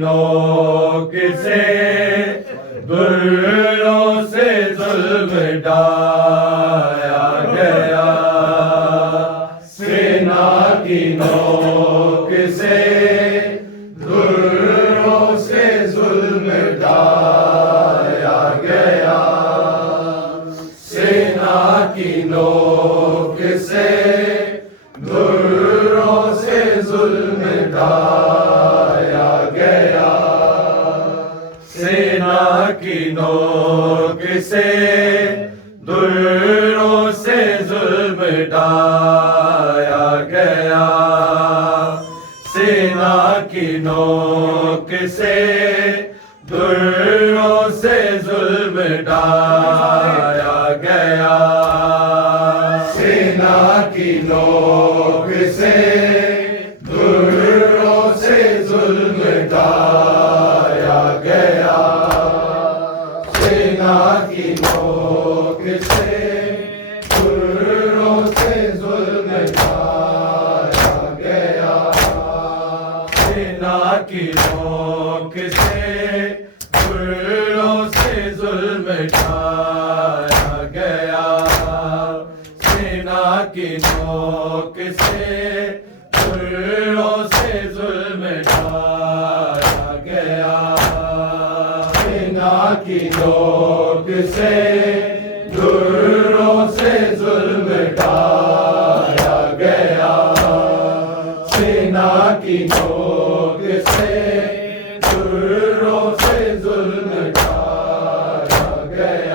नोक से दुर्रों से जुल्म ढाया गया, सेना की नोक से दुर्रों से जुल्म ढाया गया, सेना की नोक से दुर्रों से जुल्म ढाया गया, सेना की नोक से दुर्रों से जुल्म ढाया गया, सेना की नोक से दुर्रों से जुल्म ढाया गया, सेना की नोक से दुर्रों से जुल्म ढाया गया, सेना की नोक से दुर्रों से जुल्म ढाया गया, सेना की नोक से दुर्रों से जुल्म ढाया गया, सेना की नोक से दुर्रों से जुल्म ढाया गया, सेना की नोक से दुर्रों से जुल्म ढाया गया, सेना की नोक से दुर्रों से जुल्म ढाया गया,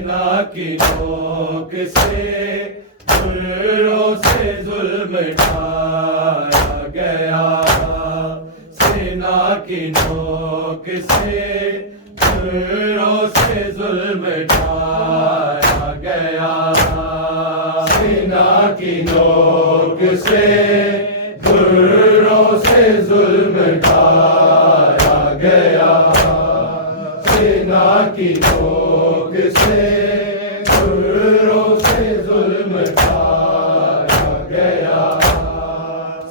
सेना की नोक से दुर्रों से जुल्म ढाया गया, सेना की नोक से दुर्रों से जुल्म ढाया गया, सेना की नोक से दुर्रों से जुल्म ढाया गया, सेना की नोक से दुर्रों से जुल्म ढाया गया,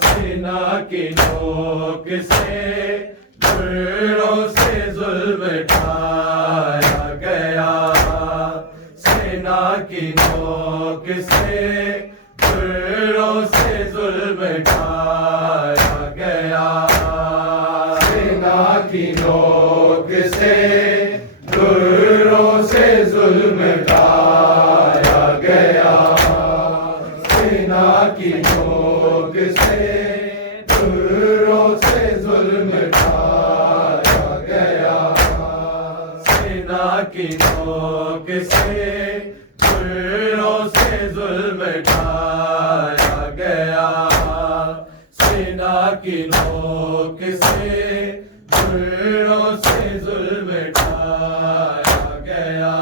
सेना की नोक से दुर्रों से जुल्म ढाया गया, सेना की नोक से दुर्रों से जुल्म ढाया गया, सेना की नोक से दुर्रों से जुल्म ढाया गया, सेना की नोक से दुर्रों से जुल्म ढाया गया, सेना की नोक से दुर्रों से जुल्म ढाया गया, सेना की नोक से दुर्रों से जुल्म ढाया गया,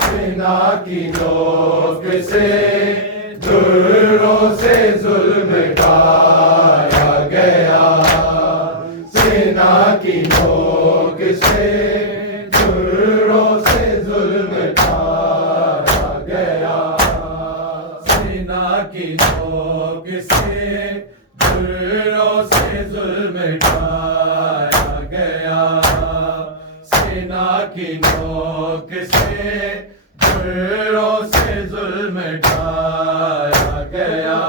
सेना की नोक से दुर्रों से जुल्म ढाया गया, सेना की नोक से दुर्रों से जुल्म ढाया गया, सेना की नोक से दुर्रों से जुल्म ढाया गया, सेना की नोक से दुर्रों से जुल्म ढाया गया,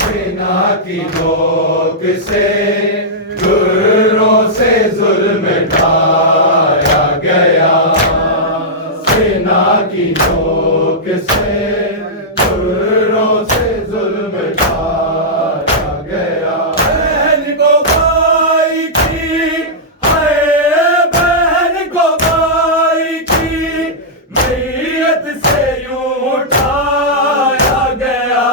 सेना की नोक से दुर्रों से जुल्म ढाया गया, सेना की नोक से दुर्रों से जुल्म ढाया गया। बहन को भाई की है, बहन को भाई की मैयत से यूं उठाया गया,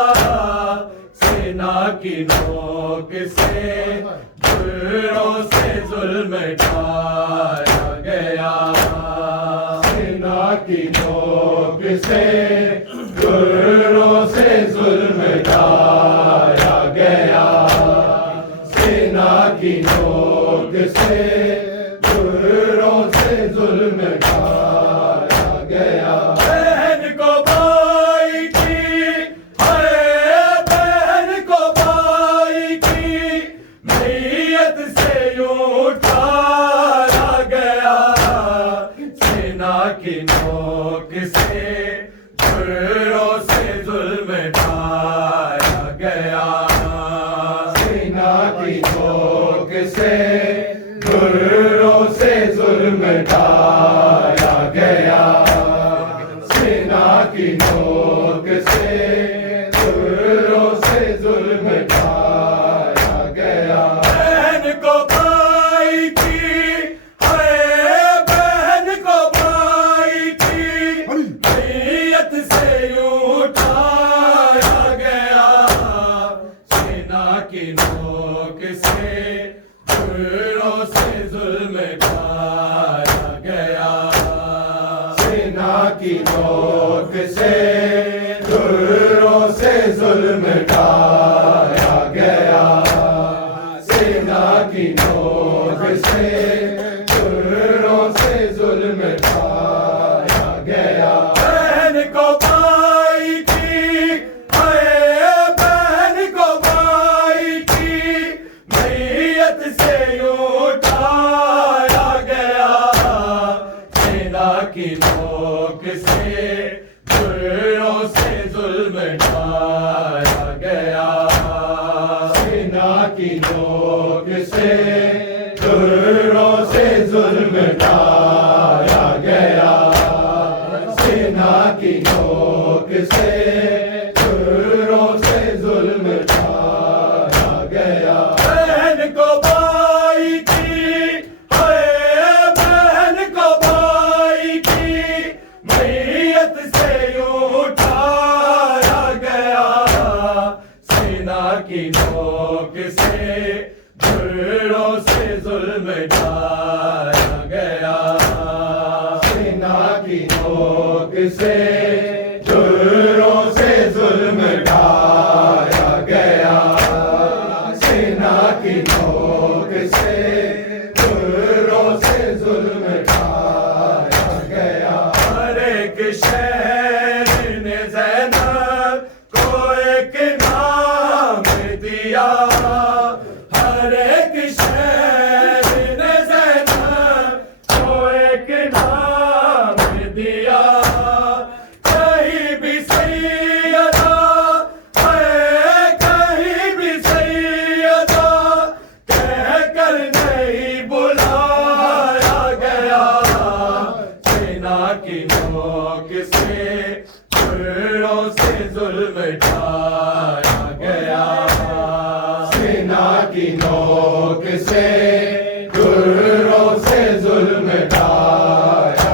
सेना की नोक से दुर्रों से जुल्म ढाया गया, सेना की नोक से दुर्रों से जुल्म ढाया गया, सेना की नोक से दुर्रों से जुल्म ढाया गया। बहन को भाई की है, बहन को भाई की मैयत से यूं उठाया गया, सेना की नोक से दुर्रों से जुल्म ढाया गया, सेना की नोक से दुर्रों से जुल्म ढाया गया, सेना की नोक से दुर्रों से जुल्म ढाया गया। बहन को भाई की है, बहन को भाई की मैयत से यूं उठाया गया, सेना की नोक से दुर्रों से जुल्म ढाया गया, सेना की नोक से दुर्रों से जुल्म ढाया गया, सेना की नोक से दुर्रों से जुल्म ढाया गया। बहन को भाई की है, बहन को भाई की मैयत से यूं उठाया गया, सेना की नोक से दुर्रों से जुल्म ढाया गया, सेना की नोक से दुर्रों से जुल्म ढाया गया, सेना की नोक से दुर्रों से जुल्म ढाया गया। बहन को भाई की है, बहन को भाई की मैयत से यूं उठाया गया, सेना की नोक से दुर्रों से जुल्म ढाया गया, सेना की नोक से दुर्रों से जुल्म ढाया गया, सेना की नोक से दुर्रों से जुल्म ढाया गया। हर एक शहर ने ज़ैनब को एक नाम दिया, हर एक शहर ने ज़ैनब को एक नाम दिया, कहीं भी सैयदा है, कहीं भी सैयदा कहकर नहीं बुलाया गया, सेना की नोक से दुर्रों से जुल्म ढाया गया, सेना की नोक से दुर्रों से जुल्म ढाया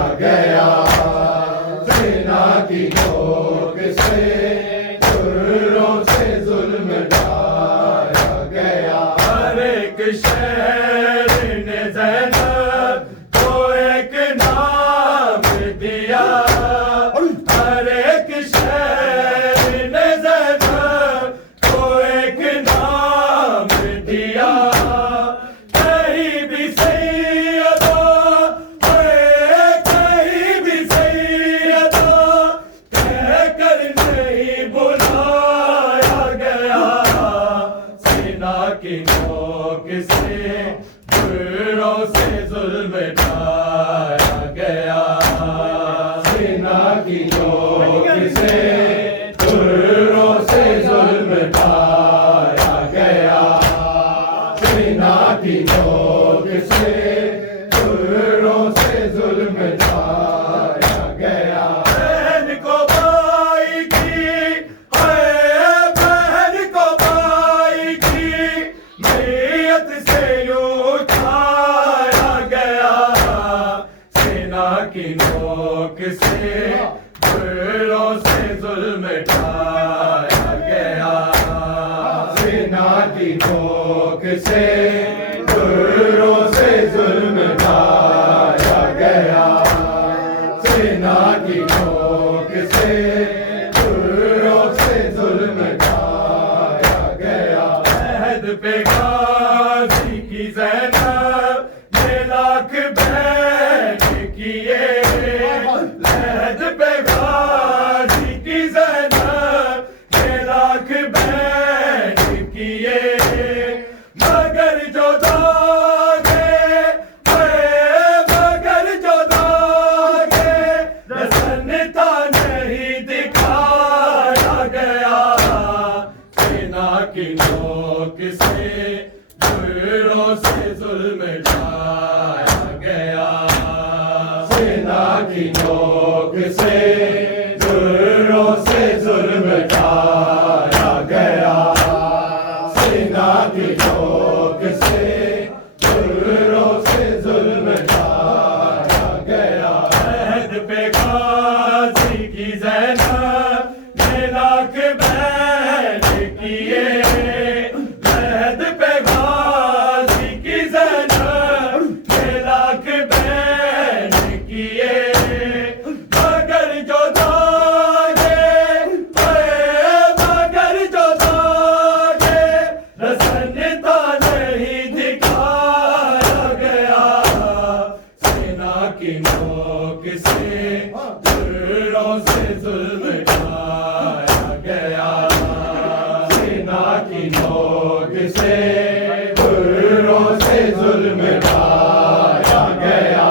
सेना की नोक से गुर्रों से जुल्म ढाया गया, सेना की नोक से गुर्रों से जुल्म ढाया गया, सेना की नोक से गुर्रों से जुल्म ढाया गया। अहद पे गाजी की ज़ैनब ये लाख बैठ किए, लहद पे गाजी की ज़ैनब ये लाख बैठ किए, मगर जो दागे मगर जो दागे रसनता नहीं दिखाया गया, सेना की नोक से गुर्रों से जुल्म ढाया गया, सेना की नोक से गुर्रों से जुल्म ढाया गया, सेना की नोक से गुर्रों से जुल्म ढाया गया। अहद पे गाजी की ज़ैनब ने लाख बैठ किए, लहद पे गाजी की ज़ैनब ने लाख बैठ किए, मगर जो दागे मगर जो दागे रसनता नहीं दिखाया गया, सेना की नोक से गुर्रों से जुल्म ढाया गया, सेना की नोक से गुर्रों से जुल्म ढाया गया,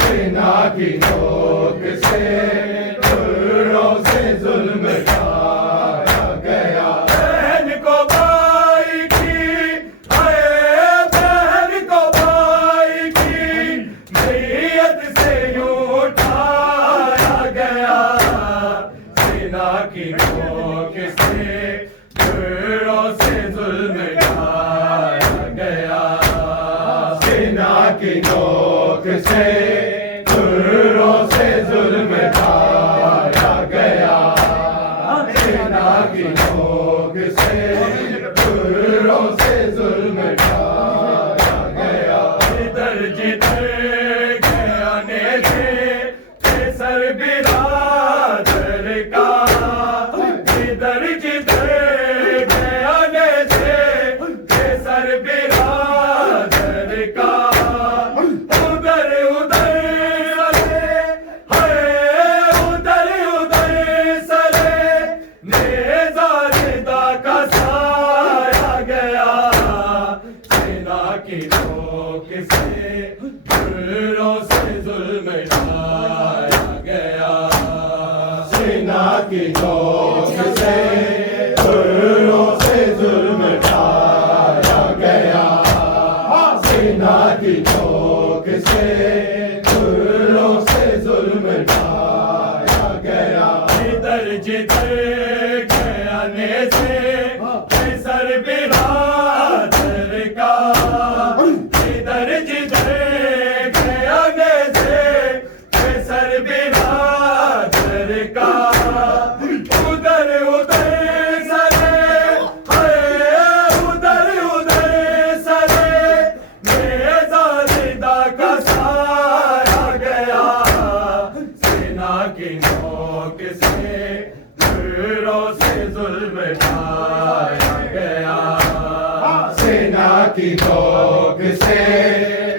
सेना की नोक से गुर्रों से जुल्म ढाया गया। बहन को भाई की बहन को भाई की मैयत से यूं उठाया गया, सेना की नोक से गुर्रों से जुल्म ढाया गया, सेना की नोक से गुर्रों से जुल्म ढाया गया, सेना की नोक से गुर्रों से जुल्म ढाया गया। जिधर जिधर गया ने सर बिरादर का, जिधर जिधर गया ने सर बिरादर का, उधर उधर सरे नेज़ारिदा का साया गया, सेना की नोक से गुर्रों से जुल्म ढाया गया, सेना की नोक से गुर्रों से जुल्म ढाया गया, सेना की नोक से गुर्रों से जुल्म ढाया गया। जिधर जिधर गया ने से सर बिरादर का, जिधर जिधर गया ने से सर बिरादर का, उधर उधर सरे नेज़ारिदा का साया गया, सेना की नोक से गुर्रों से जुल्म ढाया गया, सेना की नोक से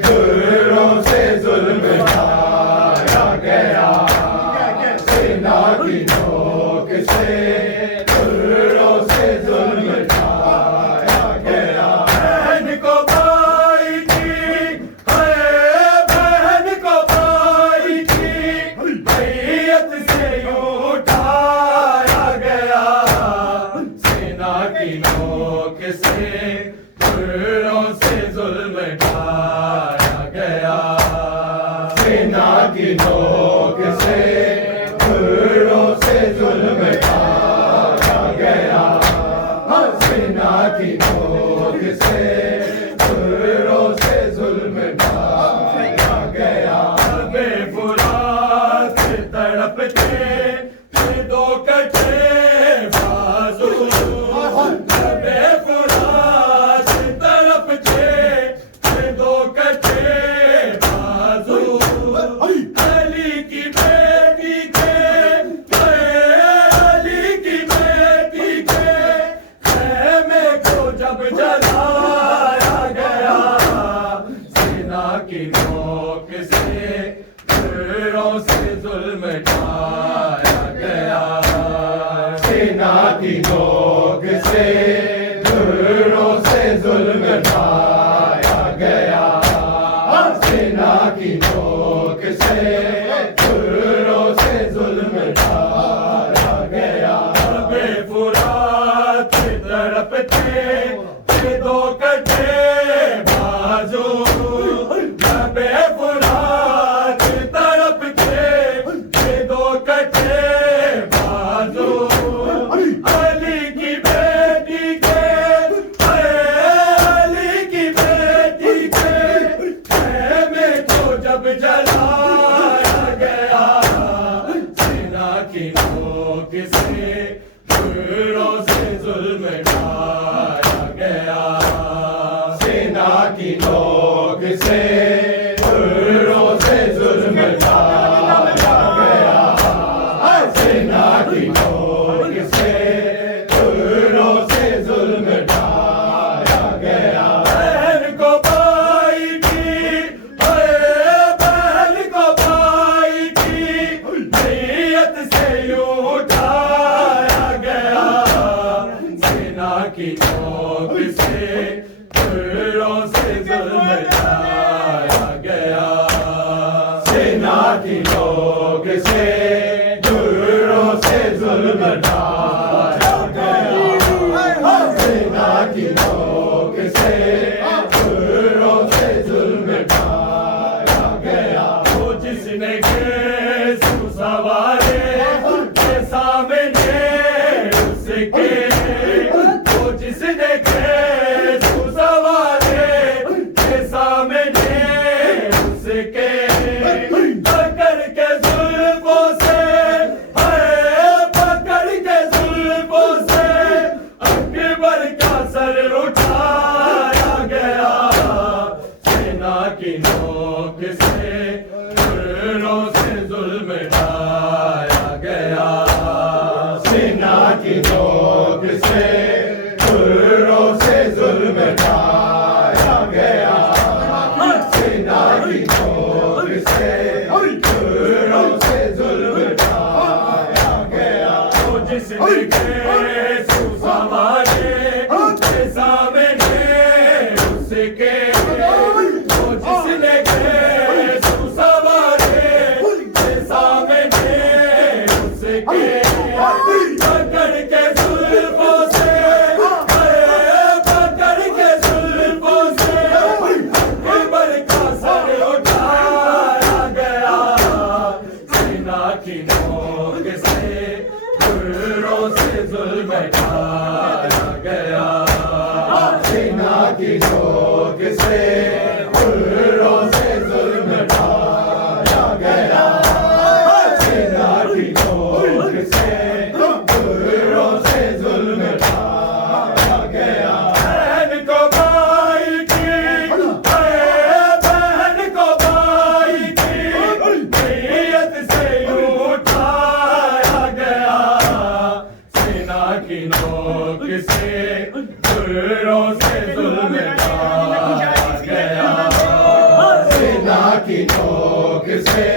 गुर्रों से जुल्म ढाया गया, सेना की नोक से गुर्रों से जुल्म ढाया गया। बहन को भाई की बहन को भाई की मैयत से यूं उठाया गया, सेना की नोक से गुर्रों से जुल्म ढाया गया, सेना की नोक से गुर्रों से जुल्म ढाया गया, सेना की नोक से गुर्रों से जुल्म ढाया गया। जुल्म ढाया गया। सेना की नोक से धुर्रों से जुल्म ढाया गया। सेना की नोक से धुर्रों से जुल्म ढाया गया। बेफुरात तड़पते दो कटे बाजू, बेफुरात तड़पते दो कटे बाजू। अली की बेटी के, अली की बेटी के में तो जब जलाया गया। सेना की नोक से धुर्रों से जुल्म ढाया गया। सेना की नोक से धुर्रों से जुल्म ढाया गया। सेना की नोक से धुर्रों से जुल्म ढाया गया। बहन को भाई की, बहन को भाई की नीयत से यूं उठाया गया। सेना की नोक से धुर्रों से जुल्म ढाया गया। सेना की नोक से धुर्रों से जुल्म ढाया गया। सेना की नोक से धुर्रों से जुल्म ढाया गया। वो जिसने केस सवारे के सामने उसके, वो जिसने केस सवारे के सामने उसके पकड़ के जुल्फों से, पकड़ के जुल्फों से अकबर का सर उठाया गया। सेना की नोक से धुर्रों से जुल्म ढाया गया। सेना की नोक से धुर्रों से जुल्म ढाया गया। सेना की नोक से धुर्रों से जुल्म ढाया गया। वो जिसने केस सवारे के सामने उसके, वो जिसने केस सवारे के सामने उसके पकड़ के जुल्फों से, पकड़ के जुल्फों से अकबर का सर उठाया गया। सेना की नोक से धुर्रों से जुल्म ढाया गया। सेना की नोक से धुर्रों से जुल्म ढाया गया। सेना की नोक से धुर्रों से जुल्म ढाया गया। बहन को भाई की, बहन को भाई की नीयत से यूं उठाया गया। सेना की नोक से धुर्रों से जुल्म ढाया गया। सेना की नोक से